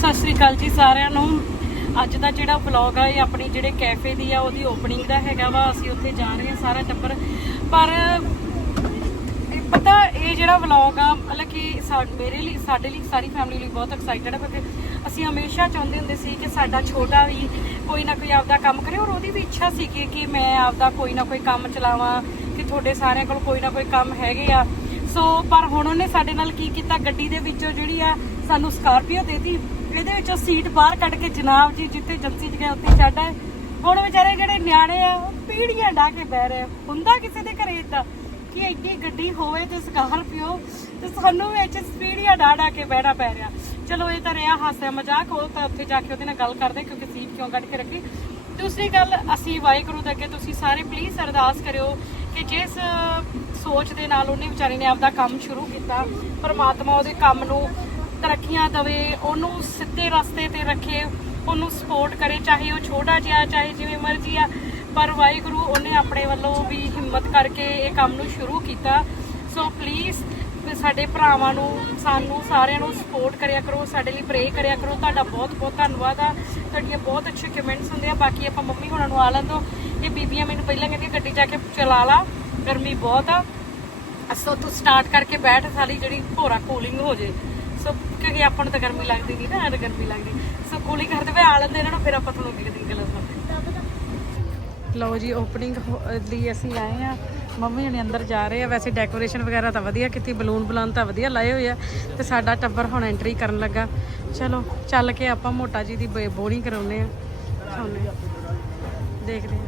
ਸਤਿ ਸ੍ਰੀ ਅਕਾਲ ਜੀ ਸਾਰਿਆਂ ਨੂੰ। ਅੱਜ ਦਾ ਜਿਹੜਾ ਵਲੌਗ ਆ, ਇਹ ਆਪਣੀ ਜਿਹੜੇ ਕੈਫੇ ਦੀ ਆ, ਉਹਦੀ ਓਪਨਿੰਗ ਦਾ ਹੈਗਾ ਵਾ। ਅਸੀਂ ਉੱਥੇ ਜਾ ਰਹੇ ਹਾਂ ਸਾਰਾ ਟੱਬਰ। ਪਰ ਇਹ ਪਤਾ, ਇਹ ਜਿਹੜਾ ਵਲੌਗ ਆ, ਮਤਲਬ ਕਿ ਸਾ- ਮੇਰੇ ਲਈ, ਸਾਡੇ ਲਈ, ਸਾਰੀ ਫੈਮਿਲੀ ਲਈ ਬਹੁਤ ਐਕਸਾਈਟਡ ਹੈ ਕਿਉਂਕਿ ਅਸੀਂ ਹਮੇਸ਼ਾ ਚਾਹੁੰਦੇ ਹੁੰਦੇ ਸੀ ਕਿ ਸਾਡਾ ਛੋਟਾ ਵੀ ਕੋਈ ਨਾ ਕੋਈ ਆਪਦਾ ਕੰਮ ਕਰੇ। ਔਰ ਉਹਦੀ ਵੀ ਇੱਛਾ ਸੀ ਕਿ ਕਿ ਮੈਂ ਆਪਦਾ ਕੋਈ ਨਾ ਕੋਈ ਕੰਮ ਚਲਾਵਾਂ, ਕਿ ਤੁਹਾਡੇ ਸਾਰਿਆਂ ਕੋਲ ਕੋਈ ਨਾ ਕੋਈ ਕੰਮ ਹੈਗੇ ਆ। ਸੋ, ਪਰ ਹੁਣ ਉਹਨੇ ਸਾਡੇ ਨਾਲ ਕੀ ਕੀਤਾ? ਗੱਡੀ ਦੇ ਵਿੱਚੋਂ ਜਿਹੜੀ ਆ, ਸਾਨੂੰ ਸਕਾਰਪੀਓ ਦੇਤੀ। ਇਹਦੇ ਵਿੱਚੋਂ ਸੀਟ ਬਾਹਰ ਕੱਢ ਕੇ ਜਨਾਬ ਜੀ ਜਿੱਥੇ ਏਜੰਸੀ 'ਚ ਗਏ ਉੱਥੇ ਛੱਡ ਆਏ। ਹੁਣ ਵਿਚਾਰੇ ਜਿਹੜੇ ਨਿਆਣੇ ਆ, ਉਹ ਪੀੜੀਆਂ ਢਾ ਕੇ ਬਹਿ ਰਹੇ ਹੁੰਦਾ ਕਿਸੇ ਦੇ ਘਰੇ ਇਦਾਂ ਕਿ ਐਡੀ ਗੱਡੀ ਹੋਵੇ ਤੇ ਸਕਾਰਪੀਓ ਤੇ ਸਾਨੂੰ ਵਿੱਚ ਸਪੀੜੀਆਂ ਢਾ ਕੇ ਬਹਿਣਾ ਪੈ ਰਿਹਾ। ਚਲੋ ਇਹ ਤਾਂ ਰਿਹਾ ਹਾਸਿਆ ਮਜ਼ਾਕ, ਉਹ ਤਾਂ ਉੱਥੇ ਜਾ ਕੇ ਉਹਦੇ ਨਾਲ ਗੱਲ ਕਰਦੇ, ਕਿਉਂਕਿ ਸੀਟ ਕਿਉਂ ਕੱਢ ਕੇ ਰੱਖੀ। ਦੂਸਰੀ ਗੱਲ, ਅਸੀਂ ਵਾਹਿਗੁਰੂ ਦੇ ਅੱਗੇ ਤੁਸੀਂ ਸਾਰੇ ਪਲੀਜ਼ ਅਰਦਾਸ ਕਰਿਓ ਕਿ ਜਿਸ ਸੋਚ ਦੇ ਨਾਲ ਉਹਨੇ ਵਿਚਾਰੇ ਨੇ ਆਪਦਾ ਕੰਮ ਸ਼ੁਰੂ ਕੀਤਾ, ਪਰਮਾਤਮਾ ਉਹਦੇ ਕੰਮ ਨੂੰ ਤਰੱਕੀਆਂ ਦਵੇ, ਉਹਨੂੰ ਸਿੱਧੇ ਰਸਤੇ ਤੇ ਰੱਖੇ, ਉਹਨੂੰ ਸਪੋਰਟ ਕਰੇ, ਚਾਹੇ ਉਹ ਛੋਟਾ ਜਿਹਾ, ਚਾਹੇ ਜਿਵੇਂ ਮਰਜ਼ੀ ਆ। ਪਰ ਵਾਹਿਗੁਰੂ ਉਹਨੇ ਆਪਣੇ ਵੱਲੋਂ ਵੀ ਹਿੰਮਤ ਕਰਕੇ ਇਹ ਕੰਮ ਨੂੰ ਸ਼ੁਰੂ ਕੀਤਾ। ਸੋ ਪਲੀਜ਼ ਸਾਡੇ ਭਰਾਵਾਂ ਨੂੰ, ਸਾਨੂੰ ਸਾਰਿਆਂ ਨੂੰ ਸਪੋਰਟ ਕਰਿਆ ਕਰੋ, ਸਾਡੇ ਲਈ ਪ੍ਰੇ ਕਰਿਆ ਕਰੋ। ਤੁਹਾਡਾ ਬਹੁਤ ਬਹੁਤ ਧੰਨਵਾਦ ਆ। ਤੁਹਾਡੀਆਂ ਬਹੁਤ ਅੱਛੇ ਕਮੈਂਟਸ ਹੁੰਦੇ ਆ। ਬਾਕੀ ਆਪਾਂ ਮੰਮੀ ਹੁਣਾਂ ਨੂੰ ਆ ਲੈਂਦੋ ਇਹ ਬੀਬੀਆਂ ਮੈਨੂੰ ਪਹਿਲਾਂ ਕਹਿੰਦੀਆਂ, ਗੱਡੀ ਜਾ ਕੇ ਚਲਾ ਲਾ। ਗਰਮੀ ਬਹੁਤ ਆ। ਸੋ ਤੂੰ ਸਟਾਰਟ ਕਰਕੇ ਬੈਠ, ਸਾਲੀ ਜਿਹੜੀ ਭੋਰਾ ਕੂਲਿੰਗ ਹੋ ਜੇ। ਸੋ ਕਿਉਂਕਿ ਆਪਾਂ ਨੂੰ ਤਾਂ ਗਰਮੀ ਲੱਗਦੀ ਨਹੀਂ ਨਾ ਐਂ ਤਾਂ ਗਰਮੀ ਲੱਗਦੀ। ਸੋ ਕੂਲਿੰਗ ਕਰਦੇ ਵੇ ਆ ਲੈਂਦੇ ਇਹਨਾਂ ਨੂੰ ਫਿਰ ਆਪਾਂ ਤੁਹਾਨੂੰ ਅੱਗੇ ਦੀ ਗੱਲ ਸੁਣਾਉਂਦੇ ਲਓ ਜੀ ਓਪਨਿੰਗ ਲਈ ਅਸੀਂ ਆਏ ਆ ਮੰਮੀ ਜਣੇ ਅੰਦਰ ਜਾ ਰਹੇ ਆ। ਵੈਸੇ ਡੈਕੋਰੇਸ਼ਨ ਵਗੈਰਾ ਤਾਂ ਵਧੀਆ ਕੀਤੀ ਬਲੂਨ ਬਲੂਨ ਤਾਂ ਵਧੀਆ ਲਾਏ ਹੋਏ ਆ। ਤੇ ਸਾਡਾ ਟੱਬਰ ਹੁਣ ਐਂਟਰੀ ਕਰਨ ਲੱਗਾ। ਚਲੋ ਚੱਲ ਕੇ ਆਪਾਂ ਮੋਟਾ ਜੀ ਦੀ ਬੋਣੀ ਕਰਾਉਨੇ ਆ ਖਾਉਨੇ ਆ ਦੇਖਦੇ ਆ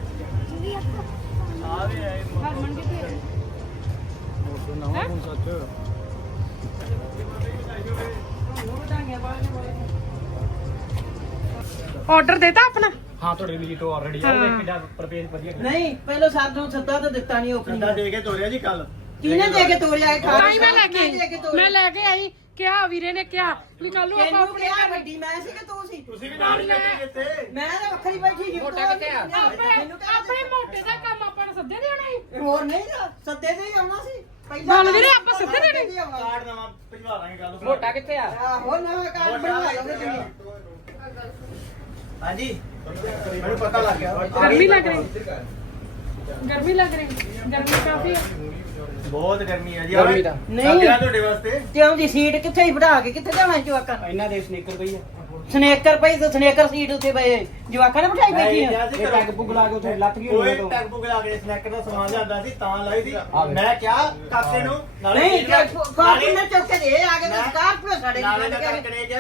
ਹਰਮਨ ਕਿੱਥੇ ਹੈ? ਆਰਡਰ ਦੇਤਾ ਆਪਣਾ? ਹਾਂ ਤੁਹਾਡੇ ਲਈ ਤੋਂ ਆਲਰੇਡੀ ਆ। ਉਹ ਕਿੱਡਾ ਪ੍ਰਪੇਜ ਵਧੀਆ ਨਹੀਂ ਪਹਿਲਾਂ ਸਾਨੂੰ ਸੱਦਾ ਤਾਂ ਦਿੱਤਾ ਨਹੀਂ ਓਪਨਿੰਗ ਕਿੱਡਾ ਦੇ ਕੇ ਤੋਰਿਆ ਜੀ ਕੱਲ ਕਿਹਨੇ ਦੇ ਕੇ ਤੋੜਿਆ ਇਹ ਤਾਂ ਹੀ ਮੈਂ ਲੈ ਕੇ ਦੇ ਆਈ ਮੈਂ ਲੈ ਕੇ ਆਈ। ਕਿਹਾ ਵੀਰੇ ਨੇ ਕਿਹਾ ਵੀ ਕੱਲ ਨੂੰ ਆਪਾਂ ਤੈਨੂੰ ਆਪਣੇ ਕਿਹਾ ਵੱਡੀ ਮੈਂ ਸੀ ਕਿ ਤੂੰ ਸੀ? ਤੁਸੀਂ ਵੀ ਨਾਲ ਗੱਡੀ ਕਿੱਥੇ ਮੈਂ ਤਾਂ ਵੱਖਰੀ ਬੈਠੀ ਸੀ ਮੋਟਾ ਕਿੱਥੇ ਆ? ਆਪਣੇ ਮੋਟੇ ਦਾ ਕੰਮ ਆਪਾਂ ਨੂੰ ਸੱਦੇ ਦੇਣਾ ਸੀ। ਹੋਰ ਨਹੀਂ ਨਾ ਸੱਦੇ ਤੇ ਹੀ ਆਉਣਾ ਸੀ। ਬਣ ਵੀਰੇ, ਆਪਾਂ ਨਹੀਂ। ਤੇ ਹੀ ਆਉਣਾ। ਕਾਰਡ ਨਵਾਂ ਭਿਜਵਾ ਦਾਂਗੇ ਕੱਲ ਮੋਟਾ ਕਿੱਥੇ ਆ? ਆਹੋ ਨਵਾਂ ਕਾਰਡ ਬਣਵਾ ਲਓਗੇ ਤੁਸੀਂ ਹਾਂਜੀ। ਮੈਨੂੰ ਪਤਾ ਲੱਗ ਗਿਆ। ਗਰਮੀ ਲੱਗ ਰਹੀ। ਗਰਮੀ ਲੱਗ ਰਹੀ। ਗਰਮੀ ਕਾਫੀ ਹੈ ਬਹੁਤ ਗਰਮੀ ਆ ਜੀ। ਗਰਮੀ ਤਾਂ। ਨਹੀਂ। ਤੁਹਾਡੇ ਵਾਸਤੇ। ਤੇ ਉਹਦੀ ਸੀਟ ਕਿੱਥੇ ਹੀ ਬਿਠਾ ਕੇ ਕਿੱਥੇ ਜਾਣਾ ਜਵਾਕਾਂ ਇਹਨਾਂ ਦੇ ਸਨੀਕਰ ਪਈ ਆ। ਸਨੇਕਰ ਪਈ ਤੇ ਸਨੇਕਰ ਸੀਟ ਉੱਤੇ ਪਏ ਜਵਾਕਾਂ ਨੇ ਬਿਠਾਈ ਬੈਠੀ ਆ। ਇਹ ਪੈਗ ਪੁਗ ਲਾ ਕੇ ਉੱਥੇ ਲੱਤ ਗਈ ਤੋਂ ਟੈਗ ਬੁੱਕ ਲਾ ਕੇ ਸਨੈਕਰ ਦਾ ਸਮਾਨ ਲਿਆਂਦਾ ਸੀ ਤਾਂ ਲਾਈ ਵੇ। ਮੈਂ ਕਿਹਾ ਕਾਕੇ ਨੂੰ ਨਹੀਂ ਨਾਲੇ- ਫਾਰਚੂਨਰ ਚੁੱਕ ਕੇ ਦੇ ਆ ਗਏ ਤੇ ਸਕਾਰਪੀਓ ਸਾਡੇ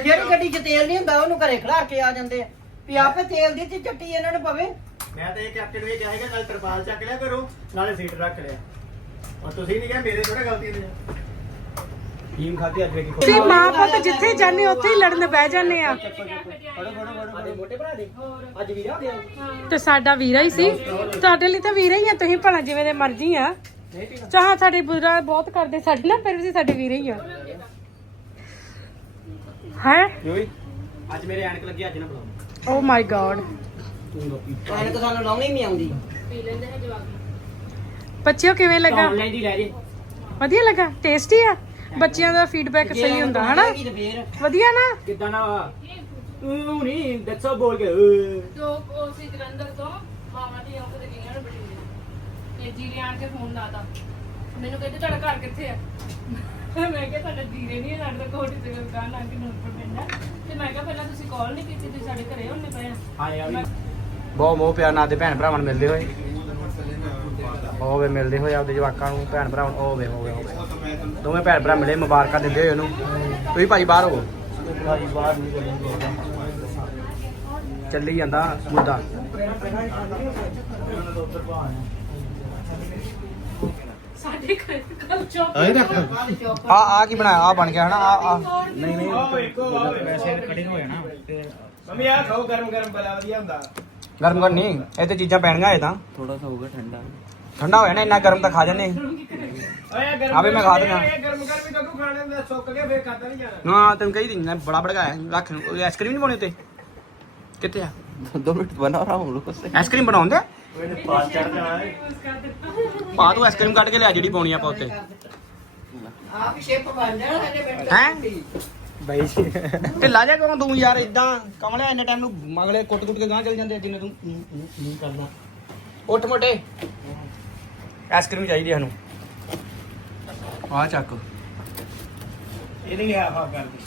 ਜਿਹੜੀ ਗੱਡੀ 'ਚ ਤੇਲ ਨਹੀਂ ਹੁੰਦਾ ਉਹਨੂੰ ਘਰੇ ਖਿਲਾਰ ਕੇ ਆ ਜਾਂਦੇ ਆ। ਵੀ ਆਪੇ ਤੇਲ ਦੀ ਤੇ ਚੱਟੀ ਇਹਨਾਂ ਨੂੰ ਪਵੇ। ਮੈਂ ਤਾਂ ਇਹ ਕੈਪਟਨ ਨੂੰ ਇਹ ਕਿਹਾ ਹੈਗਾ ਨਾਲ ਤਰਪਾਲ ਚੱਕ ਲਿਆ ਕਰੋ ਨਾਲੇ ਸੀਟ ਰੱਖ ਲਿਆ। ਔਰ ਤੁਸੀਂ ਨਹੀਂ ਕਿਹਾ ਮੇਰੇ ਥੋੜਾ ਗਲਤੀ ਨੇ ਟੀਮ ਖਾਦੀ ਅੱਜ ਵੇਖੀ ਤੁਸੀਂ ਮਾਂ ਪੁੱਤ ਜਿੱਥੇ ਜਾਂਦੇ ਉੱਥੇ ਹੀ ਲੜਨ ਬਹਿ ਜਾਂਦੇ ਆ। ਫੜੋ ਫੜੋ ਫੜੋ ਆਦੇ ਮੋਟੇ ਭਰਾ ਦੇ। ਅੱਜ ਵੀਰਾ ਦੇ ਤੇ ਸਾਡਾ ਵੀਰਾ ਹੀ ਸੀ। ਤੁਹਾਡੇ ਲਈ ਤਾਂ ਵੀਰਾ ਹੀ ਆ ਤੁਸੀਂ ਭਲਾ ਜਿਵੇਂ ਦੇ ਮਰਜ਼ੀ ਆ। ਚਾਹਾਂ ਸਾਡੇ ਬੁਰਾ ਬਹੁਤ ਕਰਦੇ ਸਾਡੇ ਨਾਲ ਫਿਰ ਵੀ ਸਾਡੇ ਵੀਰੇ ਹੀ ਆ। ਹੈ? ਯੋਈ ਅੱਜ ਮੇਰੇ ਐਨਕ ਲੱਗੀ ਅੱਜ ਨਾ ਬੁਲਾਓ। ਓ ਮਾਈ ਗॉड ਐਨਕ ਸਾਨੂੰ ਲਾਉਣੀ ਨਹੀਂ ਆਉਂਦੀ। ਬੱਚਿਓ ਕਿਵੇਂ ਲੱਗਾ? ਆਨਲਾਈਨ ਦੀ ਲੈ ਜੇ। ਵਧੀਆ ਲੱਗਾ ਟੇਸਟੀ ਆ? ਬੱਚਿਆਂ ਦਾ ਫੀਡਬੈਕ ਸਹੀ ਹੁੰਦਾ ਹਨਾ? ਤੇ ਵਧੀਆ ਨਾ? ਕਿੱਦਾਂ ਨਾ ਉਹ ਨਹੀਂ ਦੱਸੋ ਬੋਲ ਕੇ। ਜੋ ਉਹ ਸੀ ਜਲੰਧਰ ਤੋਂ ਮਾਮਾ ਜੀ ਆਉਂਦੇ ਤੇ ਗਈਆਂ ਨੇ ਬਠਿੰਡੇ ਤੇ ਜੀਰੇ ਆਣ ਕੇ ਫੋਨ ਲਾਤਾ। ਮੈਨੂੰ ਕਹਿੰਦੇ ਤੁਹਾਡਾ ਘਰ ਕਿੱਥੇ ਆ? ਮੈਂ ਕਿਹਾ ਤੁਹਾਡਾ ਜੀਰੇ ਨਹੀਂ ਹੈ ਸਾਡੇ ਤਾਂ ਕੋਟੀ ਤੇ ਦੁਕਾਨ ਆ ਕੇ ਨੂਰਪੁਰ ਪਿੰਡ ਆ ਤੇ ਮੈਂ ਕਿਹਾ ਪਹਿਲਾਂ ਤੁਸੀਂ ਕਾਲ ਨਹੀਂ ਕੀਤੀ ਤੁਸੀਂ ਸਾਡੇ ਘਰੇ ਹੁੰਦੇ ਪਏ ਆ। ਹਾਂ ਯਾਰ ਬਹੁਤ ਮੋਹ ਪਿਆਰ ਨਾਲ ਦੇ ਭੈਣ ਭਰਾਵਾਂ ਨੂੰ ਮਿਲਦੇ ਹੋਏ। ਹੋਵੇ ਮਿਲਦੇ ਹੋਏ ਆਪਦੇ ਜਵਾਕਾਂ ਨੂੰ ਭੈਣ ਭਰਾਵਾਂ ਨੂੰ ਹੋਵੇ ਹੋਵੇ ਹੋਵੇ। ਦੋਵੇਂ ਭੈਣ ਭਰਾ ਮਿਲੇ ਮੁਬਾਰਕਾਂ ਦਿੰਦੇ ਹੋਏ ਉਹਨੂੰ। ਤੁਸੀਂ ਭਾਜੀ ਬਾਹਰ ਹੋ? ਭਾਜੀ ਬਾਹਰ ਨਹੀਂ ਚੱਲੀ ਜਾਂਦਾ। ਮੁੱਦਾ। ਸਾਡੇ ਘਰੇ ਕੱਲ ਚੌਕ ਆ ਆ ਕੀ ਬਣਾਇਆ? ਆ ਬਣ ਗਿਆ ਹਨਾ ਆ ਆ। ਨਹੀਂ ਨਹੀਂ ਵੈਸੇ ਕਟਿੰਗ ਹੋ ਜਾਣਾ ਮੰਮੀ ਆ ਖਾਓ ਗਰਮ ਗਰਮ ਬੜਾ ਵਧੀਆ ਹੁੰਦਾ। ਗਰਮ ਗਰਮ ਨਹੀਂ ਇਹ ਤੇ ਚੀਜ਼ਾਂ ਪੈਣਗੀਆਂ ਇਹ ਤਾਂ। ਥੋੜਾ ਸਾ ਹੋਊਗਾ ਠੰਡਾ। ਠੰਡਾ ਹੋ ਜਾਣਾ ਇੰਨਾ ਗਰਮ ਤਾਂ ਖਾ ਜਾਂਦੇ ਓਏ ਗਰਮ ਆਵੇ ਮੈਂ ਖਾ ਦਿੰਦਾ। ਗਰਮ ਗਰਮ ਹੀ ਤਾਂ ਤੂੰ ਖਾਣੇ ਹੁੰਦਾ ਸੁੱਕ ਗਿਆ ਫੇਰ ਖਾਦਾ ਨਹੀਂ ਜਾਣਾ ਨਾ ਤੈਨੂੰ ਕਹੀ ਦਿੰਦਾ ਬੜਾ ਬੜਕਾਇਆ ਰੱਖ ਆਈਸਕ੍ਰੀਮ ਨਹੀਂ ਪਾਉਣੀ ਉੱਤੇ ਕਿੱਥੇ ਆ दो मिनट बना रहा हूँ लोगों से ਆਈਸਕ੍ਰੀਮ ਬਣਾਉਂਦੇ ਉਹਨੇ ਪਾਸ ਚੜ ਜਾਣਾ ਹੈ ਪਾ ਤੂੰ ਆਈਸਕ੍ਰੀਮ ਕੱਢ ਕੇ ਲਿਆ ਜਿਹੜੀ ਪਾਉਣੀ ਆਪਾਂ ਉੱਤੇ ਆਪ ਹੀ ਸ਼ੇਪ ਬਣ ਜਾਣਾ ਹਜੇ ਮਿੰਟ ਹੈਂ? ਬਾਈ ਢਿੱਲਾ ਜਾ ਕਿਉਂ ਤੂੰ ਯਾਰ ਇਦਾਂ ਕਮਲਿਆ ਇੰਨੇ ਟਾਈਮ ਨੂੰ ਮਗਲੇ ਕੁੱਟ ਕੁੱਟ ਕੇ ਗਾਂ ਚਲ ਜਾਂਦੇ ਆ ਜਿੰਨੇ ਤੂੰ ਨਹੀਂ ਕਰਦਾ ਉੱਠ ਮੋਟੇ ਆਈਸਕ੍ਰੀਮ ਚਾਹੀਦੀ ਸਾਨੂੰ। ਆ ਚੱਕ। ਇਹਦੀ ਵੀ ਹਾਫ ਹਾਫ ਕਰਦੀ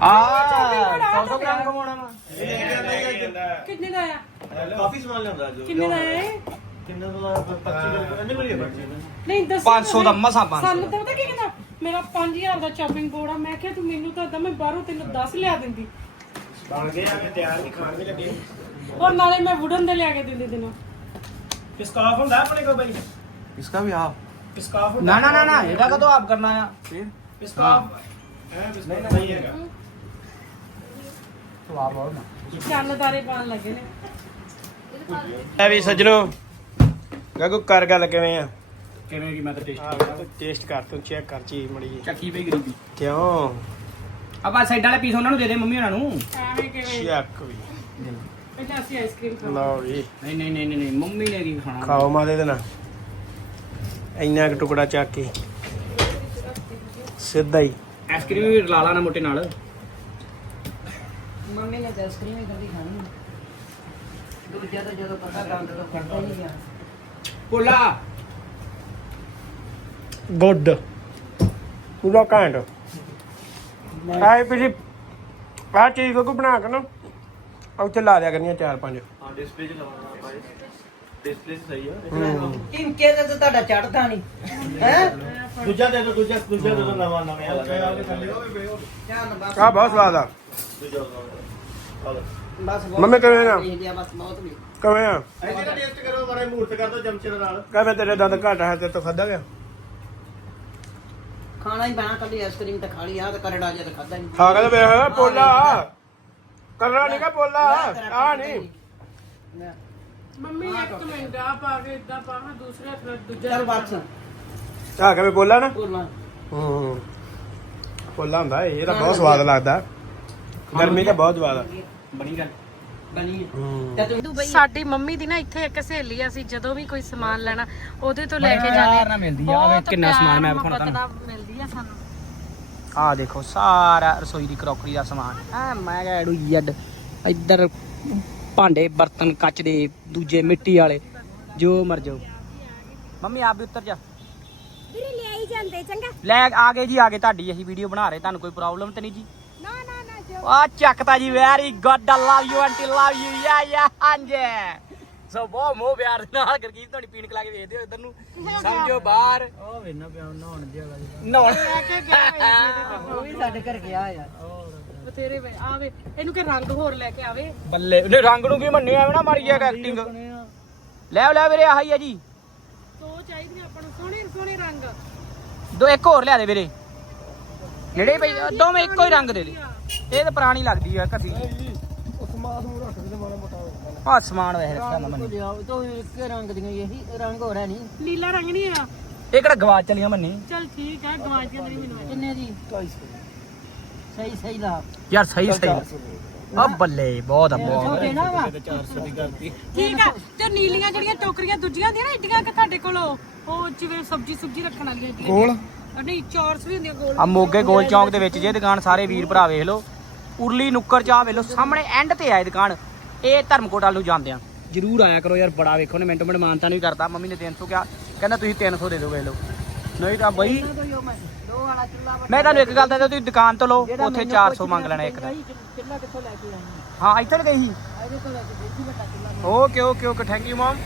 ਆ 100 ਗ੍ਰਾਮ ਕਮਾਉਣਾ ਵਾ। ਕਿੰਨੇ ਦਾ ਆ ਕਾਫੀ ਸਮਾਨ ਲਿਆਉਂਦਾ ਜੋ। ਕਿੰਨੇ ਦਾ ਹੈ ਕਿੰਨਾ ਦਾ 25 ਰੁਪਏ ਇੰਨੇ ਮਿਲੀ ਬੱਚੇ ਨਹੀਂ ਦੱਸ 500 ਦਾ ਮਸਾਂ 500 ਸਾਨੂੰ ਤਾਂ ਪਤਾ ਕੀ ਕਹਿੰਦਾ? ਮੇਰਾ 5000 ਦਾ ਸ਼ਾਪਿੰਗ ਬੋਰਡ ਆ। ਮੈਂ ਕਿਹਾ ਤੂੰ ਮੈਨੂੰ ਤਾਂ ਏਦਾਂ ਮੈਂ ਬਾਹਰੋਂ ਤੈਨੂੰ 10 ਲਿਆ ਦਿੰਦੀ। ਬਣ ਗਏ ਆ ਤਿਆਰ ਨਹੀਂ ਖਾਣ ਵੀ ਲੱਗੇ। ਔਰ ਨਾਲੇ ਮੈਂ ਵੁਡਨ ਦੇ ਲਿਆ ਕੇ ਦਿੰਦੀ ਤੈਨੂੰ। ਪਿਸਕਾਫ ਹੁੰਦਾ ਆਪਣੇ ਕੋਲ ਬਾਈ? इसका भी आप ਪਿਸਕਾਫ ਨਾ ਨਾ ਨਾ ਨਾ ਇਹਦਾ ਕਦੋਂ ਆਪ ਕਰਨਾ ਆ ਪਿਸਕਾਫ ਹੈ ਪਿਸਕਾਫ ਨਹੀਂ ਹੈਗਾ ਤੂੰ ਆਪ ਆਓ ਨਾ ਚੰਨ ਤਾਰੇ ਪਾਣ ਲੱਗੇ ਨੇ ਐ ਵੀ ਸੱਜਣੋ ਗਾਗੂ ਕਰ ਗੱਲ ਕਿਵੇਂ ਆ ਕਿਵੇਂ ਕੀ ਮੈਂ ਤਾਂ ਟੇਸਟ ਆ ਟੇਸਟ ਕਰ ਤੂੰ ਚੈੱਕ ਕਰ ਚੀਜ਼ ਮੜੀ ਜੀ ਚੱਕੀ ਪਈ ਗਰੀਬੀ ਕਿਉਂ ਆਪਾਂ ਸਾਈਡ ਵਾਲੇ ਪੀਸ ਉਹਨਾਂ ਨੂੰ ਦੇ ਦੇ ਮੰਮੀ ਉਹਨਾਂ ਨੂੰ ਐਵੇਂ ਕਿਵੇਂ ਚੈੱਕ ਵੀ ਪਹਿਲਾਂ ਅਸੀਂ ਆਈਸਕ੍ਰੀਮ ਖਾਵਾਂ ਲਓ ਵੀ ਨਹੀਂ ਨਹੀਂ ਨਹੀਂ ਨਹੀਂ ਮੰਮੀ ਨੇ ਕੀ ਖਾਣਾ ਖਾਓ ਮਾਦੇ ਦੇ ਨਾਲ ਇੰਨਾ ਕੁ ਟੁਕੜਾ ਚੱਕ ਕੇ। ਸਿੱਧਾ ਹੀ। ਆਈਸਕ੍ਰੀਮ ਵੀ ਲਾ ਲਾਣਾ ਮੋਟੇ ਨਾਲ। ਮੰਮੀ ਨੇ ਤਾਂ ਆਈਸਕ੍ਰੀਮ ਹੀ ਕੱਢੀ ਖਾਣੀ ਦੂਜਾ ਤਾਂ ਜਦੋਂ ਪਤਾ ਦੰਦ ਤੋਂ ਕੱਢਦਾ ਨਹੀਂ ਗਿਆ ਕੋਲਾ ਗੁੱਡ। ਪੂਰਾ ਕਾਂਡ ਆਏ ਵੀ ਆਹ ਚੀਜ਼ ਕੋ ਬਣਾ ਕੇ ਨਾ ਉੱਥੇ ਲਾ ਦਿਆ ਕਰਨੀਆਂ ਚਾਰ ਪੰਜ। ਹਾਂ ਡਿਸਪਲੇ 'ਚ ਲਵਾਉਣਾ ਆਪਾਂ ਡਿਸਪਲੇ ਸਹੀ ਹੈ। ਟਿਮਕੇ ਦਾ ਤਾਂ ਤੁਹਾਡਾ ਚੜਦਾ ਨਹੀਂ ਹੈ? ਦੂਜਾ ਦੇ ਦੋ ਦੂਜਾ ਦੂਜਾ ਦੇ ਦੋ ਨਵਾਂ ਨਵੇਂ। ਆ ਬਹੁਤ ਸਵਾਦ ਆ। ਮੰਮੀ ਕਿਵੇਂ ਆ? ਕਿਵੇਂ ਆ? ਇਹਦਾ ਟੇਸਟ ਕਰੋ ਮਾਰੇ ਮੂਰਤ ਕਰ ਦੋ ਚਮਚੇ ਨਾਲ। ਕਿਵੇਂ ਤੇਰੇ ਦੰਦ ਘਾਟਾ ਹੈ ਤੇਰੇ ਤੋਂ ਖਾਦਾ ਗਿਆ? ਖਾਣਾ ਹੀ ਬਣਾ ਕੱਲੀ ਆਈਸਕ੍ਰੀਮ ਤਾਂ ਖਾ ਲਈ ਆ ਤਾਂ ਕਰੜਾ ਜਿਹਾ ਖਾਦਾ ਨਹੀਂ ਖਾ ਕੇ ਵੇਖ ਪੋਲਾ। ਕਰੜਾ ਨਹੀਂ ਕਾ ਪੋਲਾ। ਆ ਨਹੀਂ ਮੰਮੀ ਇੱਕ ਮਿੰਟ ਆ ਪਾ ਕੇ ਇਦਾਂ ਪਾ ਹਾਂ ਦੂਸਰੇ ਹੱਥ ਨਾਲ ਦੂਜਾ ਚੱਲ ਬਸ ਆ ਕੇ ਪੋਲਾ ਨਾ? ਬੋਲਾਂ ਹੂੰ। ਪੋਲਾ ਹੁੰਦਾ ਇਹ ਤਾਂ ਬਹੁਤ ਸਵਾਦ ਲੱਗਦਾ। ਗਰਮੀ ਤਾਂ ਬਹੁਤ ਸਵਾਦ ਆ। ਬਣੀ ਗੱਲ ਬਣੀ ਹੂੰ। ਤੇ ਤੂੰ ਸਾਡੀ ਮੰਮੀ ਦੀ ਨਾ ਇੱਥੇ ਇੱਕ ਸਹੇਲੀ ਆ ਸੀ ਜਦੋਂ ਵੀ ਕੋਈ ਸਮਾਨ ਲੈਣਾ ਉਹਦੇ ਤੋਂ ਲੈ ਕੇ ਜਾਂਦੇ ਨਾਲ ਮਿਲਦੀ ਆ, ਆਵੇ ਕਿੰਨਾ ਸਮਾਨ ਮੈਂ ਵਿਖਾਉਣਾ ਤੁਹਾਨੂੰ। ਮਿਲਦੀ ਆ ਸਾਨੂੰ। ਆ ਦੇਖੋ ਸਾਰਾ ਰਸੋਈ ਦੀ ਕਰੋਕਰੀ ਦਾ ਸਮਾਨ। ਆ ਮੈਂ ਕਿਹਾ ਐਡੂ ਯੱਡ ਇੱਧਰ ਭਾਂਡੇ ਬਰਤਨ ਕੱਚ ਦੇ ਦੂਜੇ ਮਿੱਟੀ ਵਾਲੇ ਜੋ ਮਰ ਜਾਓ ਮੰਮੀ ਆਪ ਵੀ ਉੱਤਰ ਜਾ। ਵੀਰੇ ਲੈ ਆਈ ਜਾਂਦੇ ਚੰਗਾ। ਲੈ ਆ ਗਏ ਜੀ ਆ ਗਏ ਤੁਹਾਡੀ ਅਸੀਂ ਵੀਡੀਓ ਬਣਾ ਰਹੇ ਤੁਹਾਨੂੰ ਕੋਈ ਪ੍ਰੋਬਲਮ ਤੇ ਨਹੀਂ ਜੀ? ਨਾ ਨਾ ਨਾ ਜੋ। ਆ ਚੱਕਤਾ ਜੀ very good I love you aunty love you yeah yeah ਹਾਂਜੀ। ਸੋ ਬਹੁਤ ਮੋਹ ਪਿਆਰ ਦੇ ਨਾਲ ਗਰਗੀਤ ਤੁਹਾਡੀ ਪੀਣ ਕਲਾ ਕੇ ਵੇਖਦੇ ਹੋ ਇਧਰ ਨੂੰ। ਸਮਝੋ ਬਾਹਰ। ਉਹ ਵੇਨਾ ਪਿਆ ਨਹਾਉਣ ਜਿਆ ਨਹਾਉਣ। ਉਹ ਵੀ ਸਾਡੇ ਘਰ ਗਿਆ ਯਾਰ ਬਥੇਰੇ ਵੇ ਆਵੇ ਇਹਨੂੰ ਕਿ ਰੰਗ ਹੋਰ ਲੈ ਕੇ ਆਵੇ? ਬੱਲੇ ਨੇ ਰੰਗ ਨੂੰ ਕੀ ਮੰਨਿਆ ਐਵੇਂ ਨਾ ਮਾਰੀ ਜਾ ਐਕਟਿੰਗ ਲੈ ਆਓ, ਲੈ ਆਓ ਵੀਰੇ ਆਹੀ ਆ ਜੀ। ਦੋ ਚਾਹੀਦੀਆਂ ਆਪਾਂ ਨੂੰ ਸੋਹਣੇ ਸੋਹਣੇ ਰੰਗ। ਦੋ ਇੱਕ ਹੋਰ ਲਿਆ ਦੇ ਵੀਰੇ। ਹੀ ਪਈ ਦੋਵੇਂ ਇੱਕੋ ਹੀ ਰੰਗ ਦੇ ਦੇ। ਇਹ ਤਾਂ ਪੁਰਾਣੀ ਲੱਗਦੀ ਆ ਘਸੀ ਆ ਸਮਾਨ ਵੈਸੇ ਰੱਖਿਆ ਮੰਨੀ। ਲਿਆਓ ਤੋ ਇੱਕ ਰੰਗ ਦੀਆਂ ਇਹੀ ਰੰਗ ਹੋ ਰਿਹਾ ਨਹੀਂ। ਨੀਲਾ ਰੰਗ ਨਹੀਂ ਆ। ਇਹ ਕਿਹੜਾ ਗਵਾਚ ਚਲੀਆਂ ਮੰਨੀ। ਚਲ ਠੀਕ ਆ ਗਵਾਚ ਗਿਆ ਤੇਰੀ ਮੈਨੂੰ ਕਿੰਨੇ ਦੀ? ਸਹੀ ਸਹੀ ਲਾ ਯਾਰ ਸਹੀ ਸਹੀ। ਆ ਬੱਲੇ ਬਹੁਤ ਆ ਬਹੁਤ। ਦੇਣਾ ਵਾ। ਠੀਕ ਆ ਤੇ ਨੀਲੀਆਂ ਜਿਹੜੀਆਂ ਟੋਕਰੀਆਂ ਦੂਜੀਆਂ ਹੁੰਦੀਆਂ ਨਾ ਏਡੀਆਂ ਕਿ ਤੁਹਾਡੇ ਕੋਲ ਉਹ ਜਿਵੇਂ ਸਬਜੀ ਸੁਬਜੀ ਰੱਖਣ ਵਾਲੀਆਂ ਕੋਲ? ਨਹੀਂ ਚੌਰਸ ਵੀ ਹੁੰਦੀਆਂ ਗੋਲ। ਆ ਮੋਗੇ ਗੋਲ ਚੌਂਕ ਦੇ ਵਿੱਚ ਜੇ ਦੁਕਾਨ ਸਾਰੇ ਵੀਰ ਭਰਾ ਵੇਖ ਲਓ। ਉਰਲੀ ਨੁੱਕਰ ਚ ਆ ਵੇਖ ਲਓ ਸਾਹਮਣੇ ਐਂਡ ਤੇ ਆ ਇਹ ਦੁਕਾਨ। ਇਹ ਧਰਮਕੋਟ ਵੱਲ ਨੂੰ ਜਾਂਦੇ ਆ। ਜਰੂਰ ਆਇਆ ਕਰੋ ਯਾਰ ਬੜਾ ਵੇਖੋ ਨੇ ਮਿੰਟ ਮਿੰਟ ਮਾਨਤਾ ਨਹੀਂ ਕਰਦਾ। ਮੰਮੀ ਨੇ 300 ਕਿਹਾ ਕਹਿੰਦਾ ਤੁਸੀਂ 300 ਦੇ ਦਿਓ ਵੇਖ ਲਓ। ਨਹੀਂ ਤਾਂ ਬਈ ਦੋ ਵਾਲਾ ਚੁੱਲਾ ਮੈਂ ਤੁਹਾਨੂੰ ਇੱਕ ਗੱਲ ਦੱਸਦਾ ਤੁਸੀਂ ਦੁਕਾਨ ਤੋਂ ਲਓ ਉੱਥੇ 400 ਮੰਗ ਲੈਣਾ ਇੱਕ ਦਾ। ਚੁੱਲਾ ਕਿੱਥੋਂ ਲੈ ਕੇ ਆਈ? ਹਾਂ ਇੱਧਰ ਗਈ ਸੀ। ਇਹਦੇ ਕੋਲ ਲੈ ਕੇ ਬਟਾ ਚੁੱਲਾ okay okay okay thank you mum